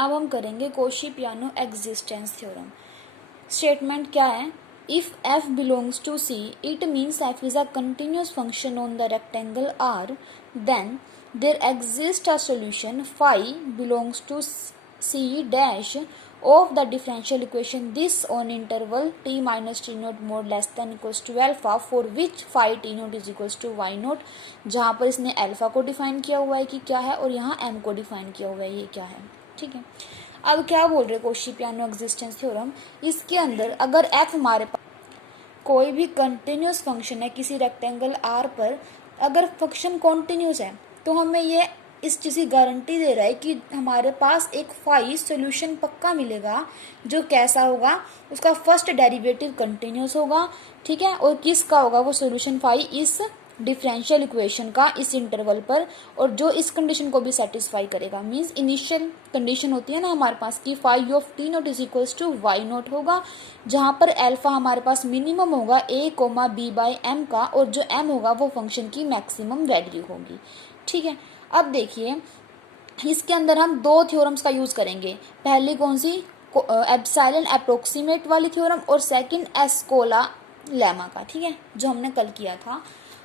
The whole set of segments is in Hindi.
अब हम करेंगे कोशी-पियानो एक्जिस्टेंस थ्योरम। स्टेटमेंट क्या है? If f belongs to C, it means f is a continuous function on the rectangle R, then there exists a solution phi belongs to C dash of the differential equation this on interval t minus t naught mod less than equals to alpha for which phi t naught is equals to y naught, जहाँ पर इसने अल्फा को डिफाइन किया हुआ है कि क्या है और यहाँ m को डिफाइन किया हुआ है ये क्या है। ठीक है, अब क्या बोल रहे कोशी-पियानो एक्जिस्टेंस थ्योरम, इसके अंदर अगर f हमारे पास कोई भी कंटिन्यूस फंक्शन है किसी रेक्टेंगल r पर, अगर फंक्शन कॉन्टिन्यूस है तो हमें ये इस चीज़ की गारंटी दे रहा है कि हमारे पास एक फाई सोल्यूशन पक्का मिलेगा जो कैसा होगा, उसका फर्स्ट डेरिवेटिव कंटिन्यूस होगा। ठीक है, और किसका होगा वो सोल्यूशन फाई, इस डिफरेंशियल इक्वेशन का इस इंटरवल पर, और जो इस कंडीशन को भी सेटिस्फाई करेगा। मींस इनिशियल कंडीशन होती है ना हमारे पास कि phi of t naught is equals to y naught होगा, जहां पर अल्फा हमारे पास मिनिमम होगा a, b बाई एम का, और जो m होगा वो फंक्शन की मैक्सिमम वैल्यू होगी। ठीक है, अब देखिए इसके अंदर हम दो थ्योरम्स का यूज करेंगे। पहली कौन सी, एप्सिलॉन अप्रोक्सीमेट वाली थ्योरम, और सेकंड एस्कोला लेमा का। ठीक है, जो हमने कल किया था।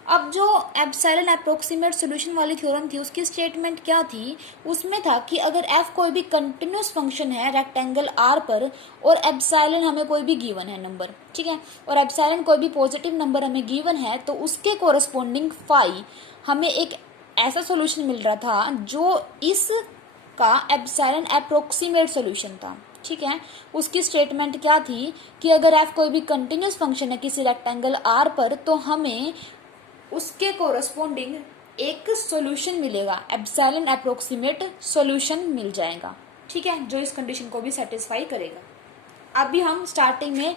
अब जो एप्सिलॉन अप्रोक्सीमेट सॉल्यूशन वाली थ्योरम थी उसकी स्टेटमेंट क्या थी, उसमें था कि अगर f कोई भी कंटिन्यूस फंक्शन है रेक्टेंगल r पर और एप्सिलॉन हमें कोई भी गिवन है नंबर, ठीक है, और एप्सिलॉन कोई भी पॉजिटिव नंबर हमें गिवन है, तो उसके कोरस्पोंडिंग फाई हमें एक ऐसा सॉल्यूशन मिल रहा था जो इसका एप्सिलॉन अप्रोक्सीमेट सॉल्यूशन था। ठीक है, उसकी स्टेटमेंट क्या थी कि अगर f कोई भी कंटिन्यूस फंक्शन है किसी रेक्टेंगल r पर, तो हमें उसके कोरस्पोंडिंग एक सॉल्यूशन मिलेगा, एप्सिलॉन अप्रोक्सीमेट सॉल्यूशन मिल जाएगा। ठीक है, जो इस कंडीशन को भी सेटिस्फाई करेगा। अभी हम स्टार्टिंग में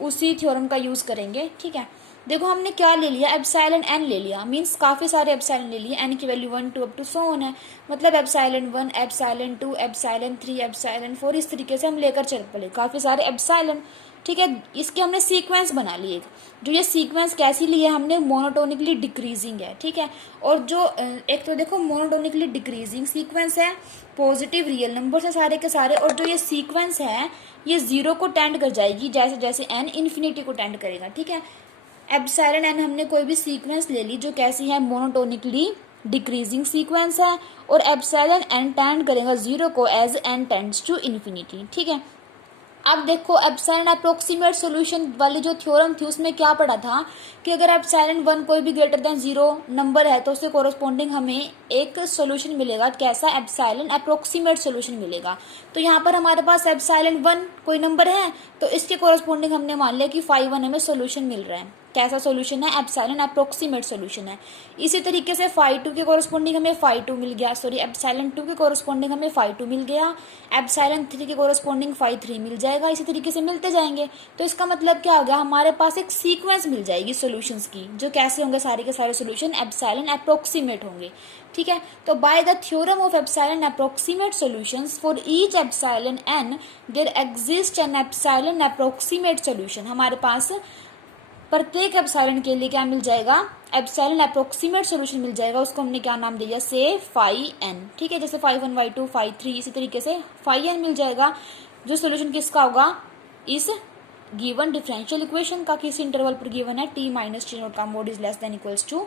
उसी थ्योरम का यूज करेंगे। ठीक है, देखो हमने क्या ले लिया, एप्सिलॉन n ले लिया, मींस काफी सारे एप्सिलॉन ले लिए, n की value 1 2 up to so on है, मतलब एप्सिलॉन 1 एप्सिलॉन 2 एप्सिलॉन 3 एप्सिलॉन 4 इस तरीके से हम लेकर चल पड़े काफी सारे एप्सिलॉन। ठीक है, इसके हमने सीक्वेंस बना लिए, जो ये सीक्वेंस कैसी ली है हमने, मोनोटोनिकली डिक्रीजिंग है। ठीक है, और जो एक तो देखो मोनोटोनिकली डिक्रीजिंग सीक्वेंस है, पॉजिटिव रियल नंबर है सारे के सारे, और जो ये सीक्वेंस है ये 0 को टेंड कर जाएगी जैसे जैसे n इन्फिनिटी को टेंड करेगा। ठीक है, एप्सिलॉन n हमने कोई भी सीक्वेंस ले ली जो कैसी है, मोनोटोनिकली डिक्रीजिंग सीक्वेंस है, और एप्सिलॉन n टेंड करेगा 0 को as n tends to infinity. ठीक है, अब देखो एप्सिलॉन अप्रोक्सीमेट सॉल्यूशन वाली जो थ्योरम थी उसमें क्या पढ़ा था कि अगर एप्सिलॉन 1 कोई भी ग्रेटर देन 0 नंबर है तो उससे कोरस्पोंडिंग हमें एक सॉल्यूशन मिलेगा, कैसा, एप्सिलॉन अप्रोक्सीमेट सॉल्यूशन मिलेगा। तो यहाँ पर हमारे पास एप्सिलॉन 1 कोई नंबर है तो इसके कोरस्पोंडिंग हमने मान लिया कि फाई 1 हमें सॉल्यूशन मिल रहा है, कैसा सॉल्यूशन है, एप्सिलॉन अप्रोक्सीमेट सॉल्यूशन है। इसी तरीके से फाई 2 के कोरस्पोंडिंग हमें फाई 2 मिल गया, सॉरी एप्सिलॉन 2 के कोरस्पोंडिंग हमें फाई 2 मिल गया, एप्सिलॉन 3 के कोरस्पोंडिंग फाई 3 मिल जाएगा, इसी तरीके से मिलते जाएंगे। तो इसका मतलब क्या हो गया, हमारे पास एक सीक्वेंस मिल जाएगी सॉल्यूशंस की, जो कैसे होंगे, सारे के सारे सॉल्यूशन एप्सिलॉन अप्रोक्सीमेट होंगे। ठीक है, तो by the theorem of epsilon approximate solutions for each epsilon n there exist an epsilon approximate solution, हमारे पास प्रत्येक एप्सिलॉन के लिए क्या मिल जाएगा, एप्सिलॉन अप्रोक्सीमेट सॉल्यूशन मिल जाएगा। उसको हमने क्या नाम दिया, से फाई n। ठीक है, जैसे फाई 1 फाई 2 फाई 3 इसी तरीके से फाई n मिल जाएगा, जो सॉल्यूशन किसका होगा, इस गिवन डिफरेंशियल इक्वेशन का, किसी इंटरवल पर गिवन है t माइनस टी नोट का mod is less than equals to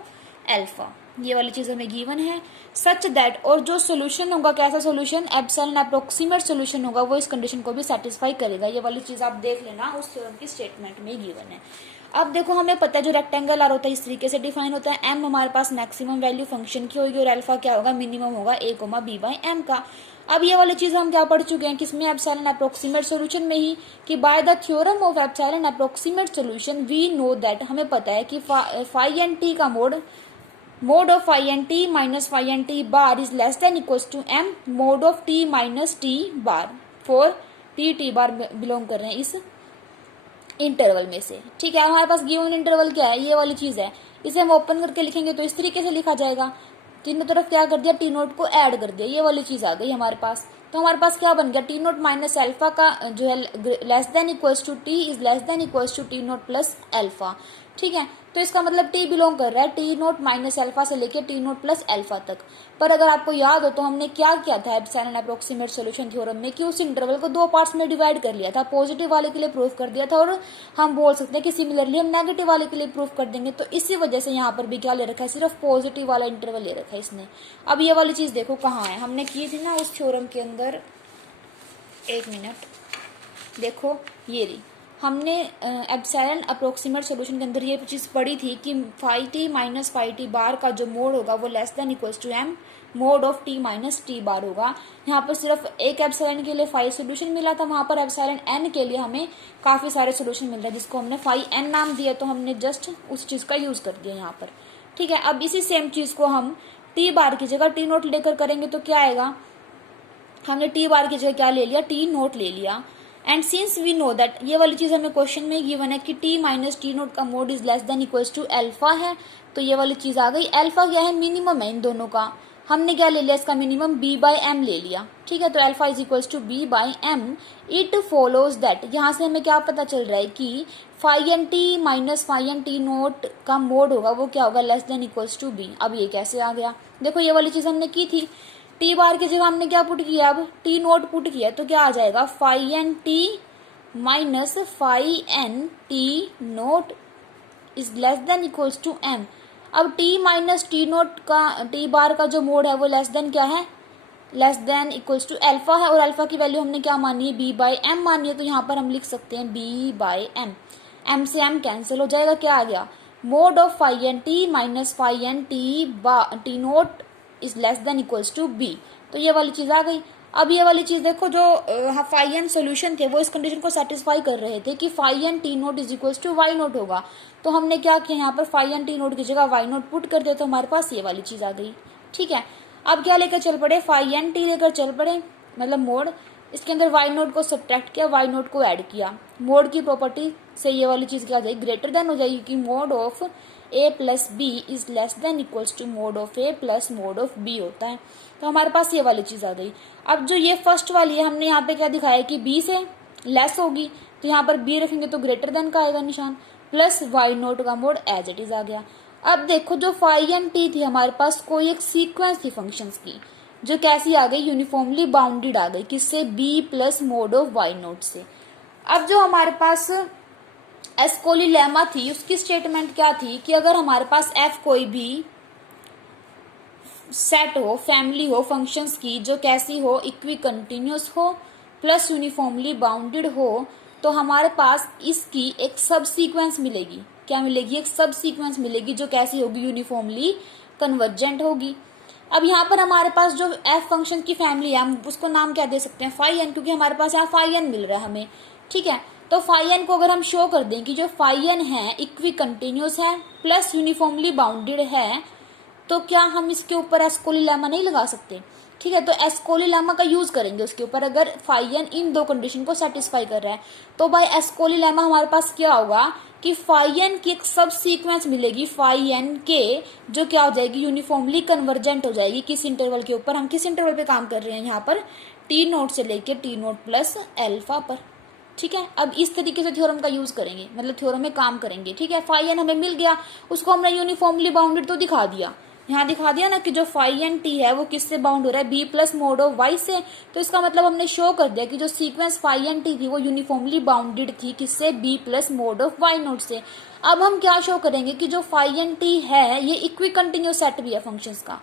alpha, ये वाली चीज हमें गिवन है, सच दैट, और जो सॉल्यूशन होगा कैसा सॉल्यूशन, एप्सिलॉन अप्रोक्सीमेट सॉल्यूशन होगा, वो इस कंडीशन को भी सेटिस्फाई करेगा। ये वाली चीज आप देख लेना, उस थ्योरम की स्टेटमेंट में गिवन है। अब देखो हमें पता है जो रेक्टेंगल आर होता है इस तरीके से डिफाइन होता है, m हमारे पास मैक्सिमम वैल्यू फंक्शन की होगी और अल्फा क्या होगा, मिनिमम होगा a, b बाई एम का। अब ये वाली चीज हम क्या पढ़ चुके हैं, किसमें, एप्सिलॉन अप्रोक्सीमेट सॉल्यूशन में ही, कि by the theorem of epsilon approximate solution we know that, हमें पता है कि फाई एन टी का mod of phi n t minus phi n t bar is less than equals to m mod of t minus t bar, for t bar belong कर रहे हैं इस इंटरवल में से। ठीक है, हमारे पास गिवन इंटरवल क्या है, ये वाली चीज है, इसे हम ओपन करके लिखेंगे तो इस तरीके से लिखा जाएगा, तीनों तरफ क्या कर दिया, टी नोट को ऐड कर दिया, ये वाली चीज आ गई हमारे पास। तो हमारे पास क्या बन गया, टी नोट माइनस अल्फा का जो है less than equals to t is less than equals to t naught plus alpha. ठीक है, तो इसका मतलब टी बिलोंग कर रहा है टी नोट माइनस अल्फा से लेके टी नोट प्लस अल्फा तक। पर अगर आपको याद हो तो हमने क्या किया था एप्सिलॉन अप्रोक्सीमेट सॉल्यूशन थ्योरम में कि उस इंटरवल को दो पार्ट्स में डिवाइड कर लिया था, पॉजिटिव वाले के लिए प्रूफ कर दिया था और हम बोल सकते हैं कि सिमिलरली हम नेगेटिव वाले के लिए प्रूफ कर देंगे। तो इसी वजह से यहाँ पर भी क्या ले रखा है, सिर्फ पॉजिटिव वाला इंटरवल ले रखा है इसने। अब ये वाली चीज देखो कहाँ है, हमने की थी ना उस थ्योरम के अंदर, एक मिनट देखो ये रही, हमने एप्सिलॉन अप्रोक्सीमेट सॉल्यूशन के अंदर ये चीज़ पढ़ी थी कि phi t minus phi t bar का जो मोड होगा वो less than equals to m mod of t minus t bar होगा। यहाँ पर सिर्फ एक एप्सिलॉन के लिए फाई सोल्यूशन मिला था, वहाँ पर एप्सिलॉन एन के लिए हमें काफ़ी सारे सोल्यूशन मिल रहे हैं जिसको हमने फाई एन नाम दिया, तो हमने जस्ट उस चीज़ का यूज़ कर दिया यहाँ पर। ठीक है, अब इसी सेम चीज़ को हम टी बार की जगह टी नोट लेकर करेंगे तो क्या आएगा, हमने टी बार की जगह क्या ले लिया, टी नोट ले लिया। And since we know that ये वाली चीज हमें क्वेश्चन में गिवन है कि टी माइनस टी नोट का mod is less than equals to alpha है, तो ये वाली चीज आ गई। अल्फा क्या है, मिनिमम है इन दोनों का, हमने क्या ले लिया इसका मिनिमम बी बाई एम ले लिया। ठीक है, तो alpha is equals to b by m. It follows that, यहाँ से हमें क्या पता चल रहा है कि phi n t minus phi n t naught का मोड होगा वो क्या होगा, less than equals to b. अब ये कैसे आ गया, देखो ये वाली चीज हमने की थी, टी बार की जगह हमने क्या पुट किया, अब टी नोट पुट किया, तो क्या आ जाएगा phi n t minus phi n t naught is less than equals to m. अब टी माइनस टी नोट का टी बार का जो मोड है वो लेस देन क्या है, less than equals to alpha है, और अल्फा की वैल्यू हमने क्या मानी है, बी बाई एम मानी है, तो यहाँ पर हम लिख सकते हैं बी बाई एम। एम से एम कैंसिल हो जाएगा, क्या आ गया, mod of phi n t minus phi n t naught is less than equals to b. तो ये वाली चीज आ गई। अब ये वाली चीज देखो, जो फाई एन सोल्यूशन थे वो इस कंडीशन को सेटिस्फाई कर रहे थे कि phi n t naught is equals to y naught होगा, तो हमने क्या किया यहाँ पर फाई एन टी नोट की जगह वाई नोट पुट कर दिया, तो हमारे पास ये वाली चीज आ गई। ठीक है, अब क्या लेकर चल पड़े, फाई एन टी लेकर चल पड़े, मतलब मोड, इसके अंदर वाई नोट को सब्ट्रैक्ट किया, वाई नोट को ऐड किया, मोड की प्रॉपर्टी से ये वाली चीज क्या आ जाएगी, ग्रेटर देन हो जाएगी कि mod of a plus b is less than equals to mod of a plus mod of b होता है, तो हमारे पास ये वाली चीज आ गई। अब जो ये फर्स्ट वाली है हमने यहाँ पे क्या दिखाया कि बी से लेस होगी, तो यहाँ पर बी रखेंगे तो ग्रेटर देन का आएगा निशान, प्लस वाई नोट का मोड एज इट इज आ गया। अब देखो जो फाई एन टी थी हमारे पास कोई एक सीक्वेंस थी फंक्शंस की, जो कैसी आ गई, यूनिफॉर्मली बाउंडेड आ गई, किससे, b plus mod of y naught से। अब जो हमारे पास एस्कोली लेमा थी उसकी स्टेटमेंट क्या थी कि अगर हमारे पास एफ कोई भी सेट हो, फैमिली हो फंक्शंस की जो कैसी हो, इक्वी कंटिन्यूस हो प्लस यूनिफॉर्मली बाउंडेड हो, तो हमारे पास इसकी एक सब सीक्वेंस मिलेगी। क्या मिलेगी, एक सब सीक्वेंस मिलेगी जो कैसी होगी, यूनिफॉर्मली कन्वर्जेंट होगी। अब यहाँ पर हमारे पास जो एफ फंक्शन की फैमिली है हम उसको नाम क्या दे सकते हैं, फाई एन, क्योंकि हमारे पास यहाँ फाई एन मिल रहा है हमें। ठीक है, तो फाई एन को अगर हम शो कर दें कि जो फाई एन है इक्वी कंटिन्यूस है प्लस यूनिफॉर्मली बाउंडेड है, तो क्या हम इसके ऊपर एस्कोली लेमा नहीं लगा सकते। ठीक है, तो एस्कोली लेमा का यूज करेंगे उसके ऊपर, अगर फाई एन इन दो कंडीशन को सेटिस्फाई कर रहा है, तो बाय एस्कोली लेमा हमारे पास क्या होगा कि फाई एन की एक सब सीक्वेंस मिलेगी फाई एन के, जो क्या हो जाएगी, यूनिफॉर्मली कन्वर्जेंट हो जाएगी। किस इंटरवल के ऊपर, हम किस इंटरवल पे काम कर रहे हैं यहाँ पर, टी नोट से लेके टी नोट प्लस अल्फा पर। ठीक है, अब इस तरीके से थ्योरम का यूज करेंगे, मतलब थ्योरम में काम करेंगे। ठीक है, फाई एन हमें मिल गया, उसको हमने यूनिफॉर्मली बाउंडेड तो दिखा दिया, यहाँ दिखा दिया ना कि जो फाई एन टी है वो किससे बाउंड हो रहा है, b plus mod of y से, तो इसका मतलब हमने शो कर दिया कि जो सीक्वेंस फाई एन टी थी वो यूनिफॉर्मली बाउंडेड थी किससे, b plus mod of y naught से। अब हम क्या शो करेंगे कि जो फाई एन टी है ये इक्वी कंटिन्यूस सेट भी है फंक्शंस का।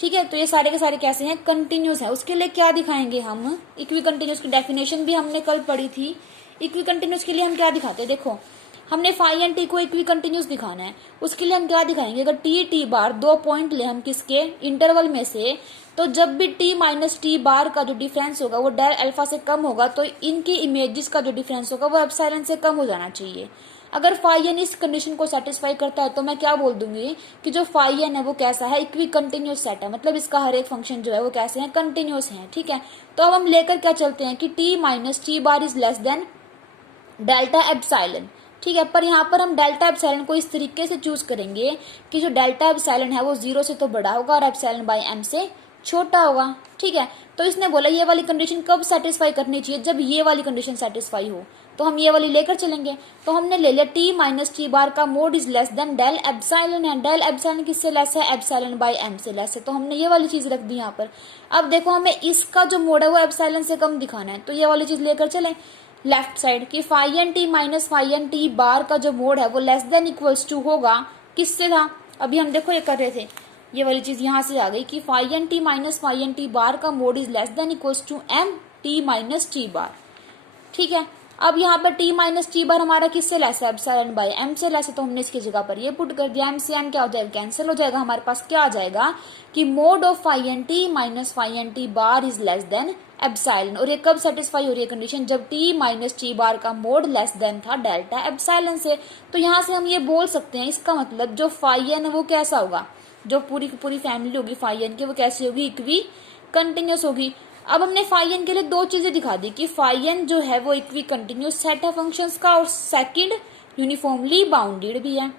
ठीक है, तो ये सारे के सारे कैसे हैं, कंटिन्यूस है। उसके लिए क्या दिखाएंगे हम, इक्वी कंटिन्यूस की डेफिनेशन भी हमने कल पढ़ी थी। इक्वी कंटिन्यूस के लिए हम क्या दिखाते हैं, देखो हमने फाई एन टी को इक्वी कंटिन्यूस दिखाना है, उसके लिए हम क्या दिखाएंगे, अगर टी टी बार दो पॉइंट ले हम किसके इंटरवल में से, तो जब भी टी माइनस टी बार का जो डिफरेंस होगा वो डेल अल्फा से कम होगा, तो इनकी इमेजेस का जो डिफरेंस होगा वो एप्सिलॉन से कम हो जाना चाहिए। अगर फाई एन इस कंडीशन को सेटिस्फाई करता है तो मैं क्या बोल दूंगी कि जो फाई एन है वो कैसा है, इक्वी कंटिन्यूस सेट है, मतलब इसका हर एक फंक्शन जो है वो कैसे है, कंटिन्यूस है। ठीक है, तो अब हम लेकर क्या चलते हैं कि t minus t bar is less then delta epsilon. ठीक है, पर यहाँ पर हम डेल्टा एप्सिलॉन को इस तरीके से चूज करेंगे कि जो डेल्टा एप्सिलॉन है वो 0 से तो बड़ा होगा और एप्सिलॉन बाय एम से छोटा होगा। ठीक है, तो इसने बोला ये वाली कंडीशन कब सेटिस्फाई करनी चाहिए, जब ये वाली कंडीशन सेटिस्फाई हो, तो हम ये वाली लेकर चलेंगे। तो हमने ले लिया टी माइनस टी बार का mod is less than del epsilon है। डेल एप्सिलॉन किससे लेस है, एप्सिलॉन बाय एम से लेस है, तो हमने ये वाली चीज रख दी यहाँ पर। अब देखो हमें इसका जो मोड है वो एप्सिलॉन से कम दिखाना है, तो ये वाली चीज लेकर चले लेफ्ट साइड की phi n t minus phi n t bar का जो मोड है वो लेस देन इक्वल्स टू होगा, किससे था, अभी हम देखो ये कर रहे थे, ये वाली चीज यहां से आ गई कि phi n t minus phi n t bar का mod is less than equals to m t minus t bar. ठीक है, अब यहाँ पर टी माइनस टी बार हमारा किससे लेस है, एप्सिलॉन बाय एम से लेस है, तो हमने इसकी जगह पर ये पुट कर दिया। एम से एम क्या हो जाएगा, कैंसिल हो जाएगा, हमारे पास क्या आ जाएगा कि mod of phi n t minus phi n t bar is less than epsilon. और ये कब सेटिस्फाई हो रही है कंडीशन, जब टी माइनस टी बार का मोड लेस देन था डेल्टा एप्सिलॉन से। तो यहाँ से हम ये बोल सकते हैं, इसका मतलब जो फाई एन है वो कैसा होगा, जो पूरी पूरी फैमिली होगी फाई एन की वो कैसी होगी, इक्वी कंटिन्यूस होगी। अब हमने फाई एन के लिए दो चीजें दिखा दी कि फाई एन जो है वो इक्वी कंटिन्यूस सेट है फंक्शंस का, और सेकंड यूनिफॉर्मली बाउंडेड भी है।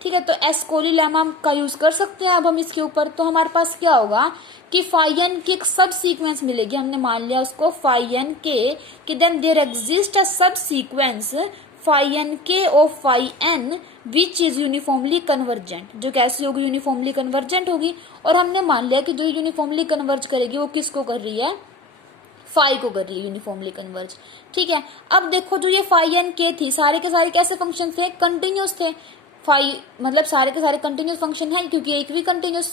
ठीक है, तो एस्कोली लेमा का यूज कर सकते हैं अब हम इसके ऊपर। तो हमारे पास क्या होगा कि फाई एन की एक सब सीक्वेंस मिलेगी, हमने मान लिया उसको फाई एन के, कि then there exist a subsequence phi n k of phi n which is uniformly convergent, जो कैसी होगी, यूनिफॉर्मली कन्वर्जेंट होगी। और हमने मान लिया कि जो यूनिफॉर्मली कन्वर्ज करेगी वो किसको कर रही है, फाई को कर रही है यूनिफॉर्मली कन्वर्ज। ठीक है, अब देखो जो ये फाई एन के थी सारे के सारे कैसे फंक्शन थे, कंटिन्यूस थे। फाई मतलब सारे के सारे कंटिन्यूस फंक्शन है, क्योंकि एक भी कंटिन्यूस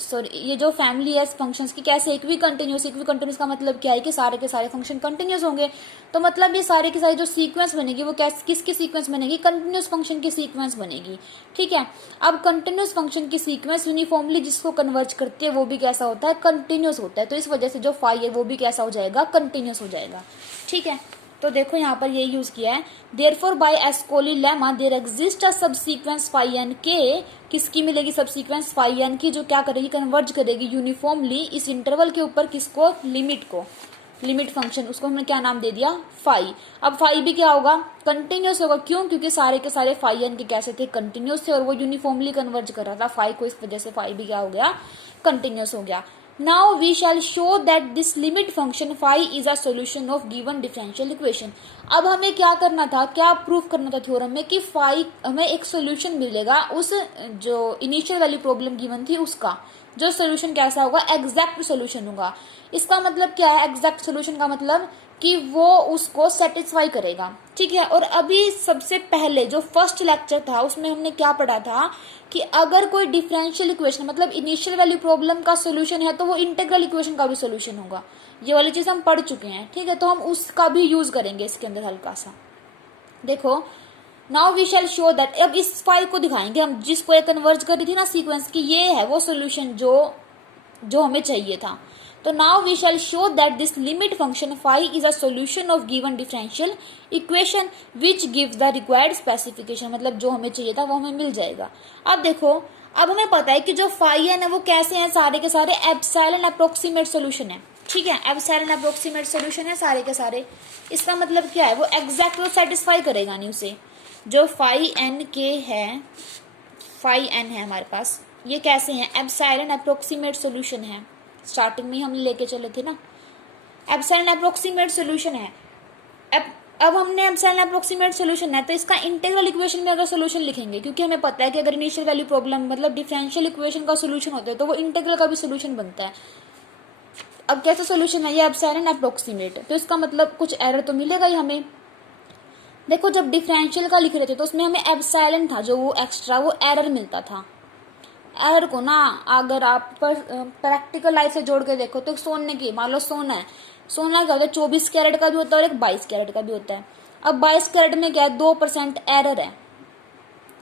सॉरी ये जो फैमिली है फंक्शंस की कैसे एक भी कंटिन्यूस का मतलब क्या है कि सारे के सारे फंक्शन कंटिन्यूस होंगे। तो मतलब ये सारे की सारी जो सीक्वेंस बनेगी वो कैसे किसकी सीक्वेंस बनेगी, कंटिन्यूस फंक्शन की सीक्वेंस बनेगी। ठीक है, अब कंटिन्यूस फंक्शन की सीक्वेंस यूनिफॉर्मली जिसको कन्वर्ज करती है वो भी कैसा होता है, कंटिन्यूस होता है। तो इस वजह से जो फाई है वो भी कैसा हो जाएगा, कंटिन्यूस हो जाएगा। ठीक है, तो देखो यहाँ पर यही यूज किया है, therefore by Ascoli lemma there exist a subsequence phi n k, किसकी मिलेगी सबसीक्वेंस फाई एन की, जो क्या करेगी, कन्वर्ज करेगी यूनिफॉर्मली इस इंटरवल के ऊपर, किसको, लिमिट को, लिमिट फंक्शन, उसको हमने क्या नाम दे दिया, फाई। अब फाई भी क्या होगा, कंटिन्यूस होगा। क्यों, क्योंकि सारे के सारे फाई एन के कैसे थे, कंटिन्यूस थे, और वो यूनिफॉर्मली कन्वर्ज कर रहा था फाई को, इस वजह से फाई भी क्या हो गया, कंटिन्यूस हो गया। Now we shall show that this limit function phi is a solution of given differential equation। अब हमें क्या करना था, क्या प्रूफ करना था थ्योरम में कि फाई हमें एक सोल्यूशन मिलेगा उस जो इनिशियल वाली प्रॉब्लम गिवन थी उसका, जो सोल्यूशन कैसा होगा, एग्जैक्ट सोल्यूशन होगा। इसका मतलब क्या है, एग्जैक्ट सोल्यूशन का मतलब कि वो उसको सेटिस्फाई करेगा। ठीक है, और अभी सबसे पहले जो फर्स्ट लेक्चर था उसमें हमने क्या पढ़ा था कि अगर कोई डिफरेंशियल इक्वेशन मतलब इनिशियल वैल्यू प्रॉब्लम का सोल्यूशन है तो वो इंटीग्रल इक्वेशन का भी सोल्यूशन होगा। ये वाली चीज हम पढ़ चुके हैं। ठीक है, तो हम उसका भी यूज करेंगे इसके अंदर हल्का सा। देखो now we shall show that, अब इस फाइल को दिखाएंगे हम जिसको ये कन्वर्ज कर रही थी ना सीक्वेंस की, ये है वो सोल्यूशन जो हमें चाहिए था। तो now we shall show that this limit function phi is a solution of given differential equation which gives the required specification, मतलब जो हमें चाहिए था वो हमें मिल जाएगा। अब देखो, अब हमें पता है कि जो फाई है ना वो कैसे हैं, सारे के सारे एप्सिलॉन अप्रोक्सीमेट सोल्यूशन है। ठीक है, एप्सिलॉन अप्रोक्सीमेट सोल्यूशन है सारे के सारे। इसका मतलब क्या है, वो एग्जैक्ट वो सेटिस्फाई करेगा नहीं उसे। जो फाई एन के है, फाई एन है हमारे पास, ये कैसे हैं, एप्सिलॉन अप्रोक्सीमेट सोल्यूशन है। स्टार्टिंग में हम लेके चले थे ना, एप्सिलॉन अप्रोक्सीमेट सोल्यूशन है। अब हमने एप्सिलॉन अप्रोक्सीमेट सोल्यूशन है तो इसका इंटीग्रल इक्वेशन में अगर सोल्यूशन लिखेंगे, क्योंकि हमें पता है कि अगर इनिशियल वैल्यू प्रॉब्लम मतलब डिफरेंशियल इक्वेशन का सोल्यूशन होता है तो वो इंटीग्रल का भी सोल्यूशन बनता है। अब कैसा सोल्यूशन है ये, एप्सिलॉन अप्रोक्सीमेट, तो इसका मतलब कुछ एरर तो मिलेगा ही हमें। देखो जब डिफरेंशियल का लिख रहे थे तो उसमें हमें एप्सिलॉन था जो वो एक्स्ट्रा वो एरर मिलता था। एरर को ना अगर आप प्रैक्टिकल लाइफ से जोड़ के देखो तो सोने की, मान लो सोना है, सोना क्या होता है 24 कैरेट का भी होता है और एक 22 कैरेट का भी होता है। अब 22 कैरेट में क्या है, 2% एरर है।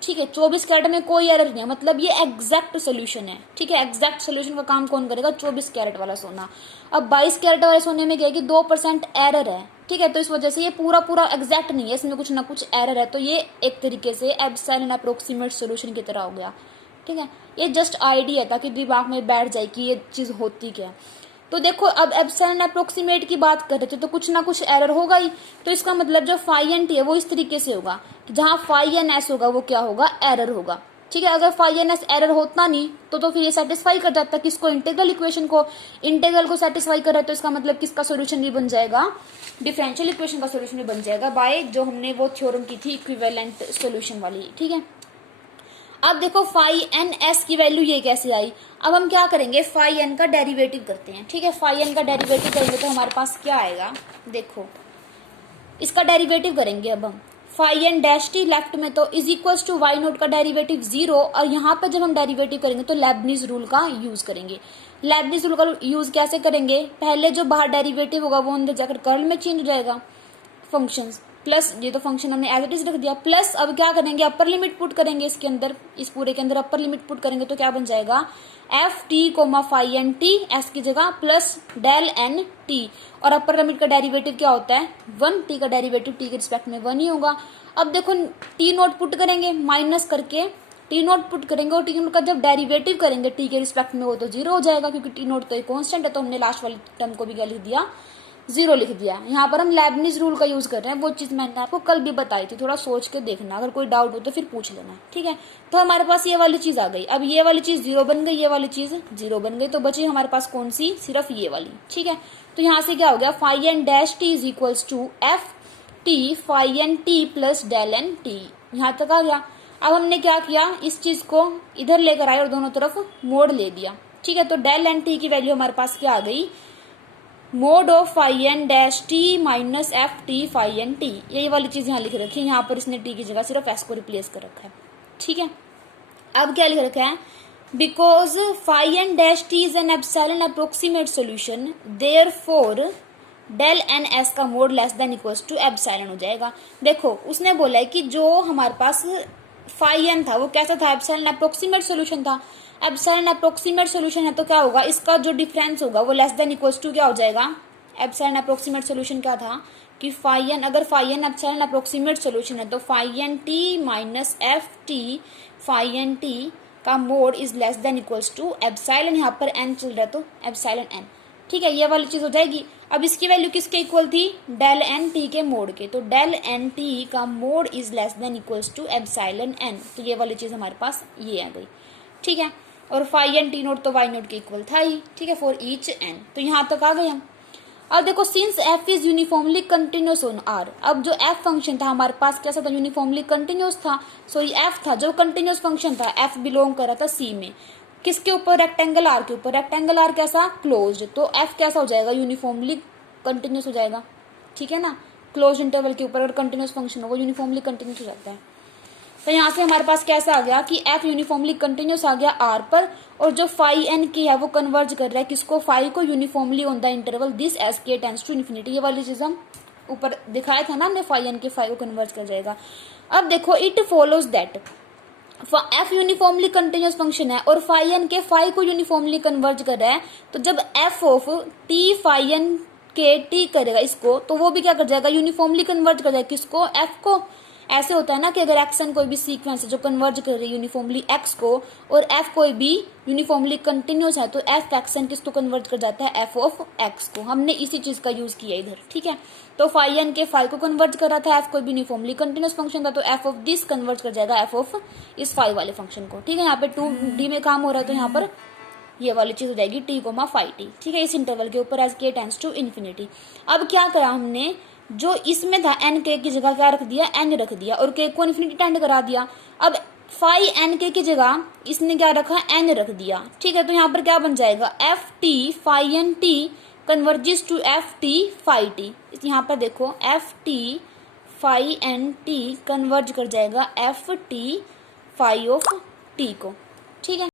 ठीक है, 24 कैरेट में कोई एरर नहीं है, मतलब ये एग्जैक्ट सोल्यूशन है। ठीक है, एग्जैक्ट सोल्यूशन का काम कौन करेगा, 24 कैरेट वाला सोना। अब 22 कैरेट वाले सोने में क्या है कि 2% एरर है। ठीक है, तो इस वजह से ये पूरा एग्जैक्ट नहीं है, इसमें कुछ ना कुछ एरर है, तो ये एक तरीके से एप्सिलॉन अप्रोक्सीमेट सोल्यूशन की तरह हो गया। ठीक है, ये जस्ट आइडिया था कि दिमाग में बैठ जाए कि ये चीज होती क्या है। तो देखो अब एप्सिलॉन अप्रोक्सीमेट की बात कर रहे थे तो कुछ ना कुछ एरर होगा ही। तो इसका मतलब जो फाई एन टी है वो इस तरीके से होगा कि जहां फाई एन एस होगा वो क्या होगा, एरर होगा। ठीक है। अगर फाई एन एस एरर होता नहीं तो फिर ये सेटिस्फाई कर जाता किसको, इंटीग्रल इक्वेशन को। इंटीग्रल को सेटिस्फाई कर रहा है तो इसका मतलब किसका सोल्यूशन भी बन जाएगा, डिफरेंशियल इक्वेशन का सोल्यूशन भी बन जाएगा बाय जो हमने वो थ्योरम की थी इक्विवेलेंट सोल्यूशन वाली। ठीक है। अब देखो फाई एन एस की वैल्यू ये कैसे आई। अब हम क्या करेंगे, फाई एन का डेरिवेटिव करते हैं। ठीक है, फाई एन का डेरिवेटिव करेंगे तो हमारे पास क्या आएगा, देखो इसका डेरिवेटिव करेंगे। अब हम phi n dash t left में तो is equal to y naught का डेरिवेटिव 0, और यहाँ पर जब हम डेरिवेटिव करेंगे तो लेबनीज रूल का यूज करेंगे। लेबनीज रूल का यूज कैसे करेंगे, पहले जो बाहर डेरिवेटिव होगा वो अंदर जाकर कर्ल में चेंज हो जाएगा फंक्शंस, प्लस ये तो फंक्शन हमने एज इट इज रख दिया, प्लस अब क्या करेंगे, अपर लिमिट पुट करेंगे इसके अंदर, इस पूरे के अंदर अपर लिमिट पुट करेंगे तो क्या बन जाएगा, f t comma phi n t s की जगह प्लस डेल एन टी, और अपर लिमिट का डेरिवेटिव क्या होता है 1, टी का डेरिवेटिव टी के रिस्पेक्ट में 1 ही होगा। अब देखो टी नोट पुट करेंगे, माइनस करके टी नोट पुट करेंगे, और टी नोट का जब डेरिवेटिव करेंगे टी के रिस्पेक्ट में वो तो 0 हो जाएगा, क्योंकि टी नोट तो एक कांस्टेंट है, तो हमने लास्ट वाली टर्म को भी क्या लिख दिया, 0 लिख दिया। यहाँ पर हम लेबनीज रूल का यूज कर रहे हैं, वो चीज मैंने आपको कल भी बताई थी, थोड़ा सोच के देखना, अगर कोई डाउट हो तो फिर पूछ लेना। ठीक है, तो हमारे पास ये वाली चीज आ गई। अब ये वाली चीज 0 बन गई, ये वाली चीज 0 बन गई, तो बची हमारे पास कौन सी, सिर्फ ये वाली। ठीक है, तो यहाँ से क्या हो गया, phi n dash t is equals to f t phi n t plus del n t, यहाँ तक आ गया। अब हमने क्या किया, इस चीज को इधर लेकर आए और दोनों तरफ मोड़ ले दिया। ठीक है, तो डेल एन टी की वैल्यू हमारे पास क्या आ गई, mod of phi n dash t minus f t phi n t, यही वाली चीज यहाँ लिख रखी है। यहाँ पर इसने टी की जगह सिर्फ एस को रिप्लेस कर रखा है। ठीक है, अब क्या लिख रखा है, because phi n dash t is an epsilon approximate solution therefore del n s का mod less than equals to epsilon हो जाएगा। देखो उसने बोला है कि जो हमारे पास फाई एन था वो कैसा था, एप्सिलॉन अप्रोक्सीमेट सोल्यूशन था। एप्सिलॉन अप्रोक्सीमेट सोल्यूशन है तो क्या होगा, इसका जो डिफरेंस होगा वो लेस देन इक्वल्स टू क्या हो जाएगा, एप्सिलॉन अप्रोक्सीमेट सोल्यूशन क्या था कि फाई एन, अगर phi n epsilon approximate solution है तो phi n t minus f t phi n t का mod is less than equals to epsilon, यहाँ पर एन चल रहा है तो एप्सिलॉन एन। ठीक है, ये वाली चीज हो जाएगी। अब इसकी वैल्यू किसके इक्वल थी, डेल एन टी के मोड के, तो डेल एन टी का mod is less than equals to epsilon n, तो ये वाली चीज हमारे पास ये आ गई। ठीक है, और फाई एन टी नोट तो वाई नोट के इक्वल था ही। ठीक है, फॉर ईच एन, तो यहाँ तक आ गए हम। अब देखो since f is uniformly continuous on R, अब जो एफ फंक्शन था हमारे पास कैसा था, यूनिफॉर्मली कंटिन्यूस था। सो ये एफ था जो कंटिन्यूस फंक्शन था, एफ बिलोंग कर रहा था सी में, किसके ऊपर, रेक्टेंगल आर के ऊपर। रेक्टेंगल आर कैसा, क्लोज्ड, तो एफ कैसा हो जाएगा, यूनिफॉर्मली कंटिन्यूस हो जाएगा। ठीक है ना, क्लोज इंटरवल के ऊपर अगर कंटिन्यूस फंक्शन होगा यूनिफॉर्मली कंटिन्यूस हो जाता है। तो यहाँ से हमारे पास कैसा आ गया कि एफ यूनिफॉर्मली कंटिन्यूस आ गया आर पर, और जो फाई एन की है वो कन्वर्ज कर रहा है किसको, फाई को, uniformly on the interval this as k tends to infinity. ये वाली चीज हम ऊपर दिखाया था ना हमने, फाई एन के फाई को कन्वर्ज कर जाएगा। अब देखो it follows that f uniformly continuous function है और फाई एन के फाई को यूनिफॉर्मली कन्वर्ज कर रहा है, तो जब f of t phi n k t करेगा इसको, तो वो भी क्या कर जाएगा, यूनिफॉर्मली कन्वर्ज कर जाएगा किसको, एफ को। ऐसे होता है ना कि अगर एक्स एन कोई भी सीक्वेंस है जो कन्वर्ज कर रही है यूनिफॉर्मली एक्स को, और एफ कोई भी यूनिफॉर्मली कंटिन्यूस है, तो एफ एक्स एन किसको कन्वर्ट कर जाता है, एफ ऑफ एक्स को। हमने इसी चीज का यूज किया इधर। ठीक है, तो फाई एन के फाई को कन्वर्ट कर रहा था, एफ कोई भी यूनिफॉर्मली कंटिन्यूस फंक्शन था, तो एफ ऑफ दिस कन्वर्ट कर जाएगा एफ ऑफ इस फाई वाले फंक्शन को। ठीक है, यहाँ पे 2D में काम हो रहा है, तो यहाँ पर ये वाली चीज हो जाएगी टी कोमा फाई टी। ठीक है, इस इंटरवल के ऊपर एज के टेंड्स टू इन्फिनिटी। अब क्या करा हमने, जो इसमें था एन के की जगह क्या रख दिया, एन रख दिया, और के को इन्फिनिटी टेंड करा दिया। अब फाई एन के की जगह इसने क्या रखा, एन रख दिया। ठीक है, तो यहाँ पर क्या बन जाएगा, f t phi n t converges to f t phi t. यहाँ पर देखो f t phi n t converge कर जाएगा f t phi of t को। ठीक है।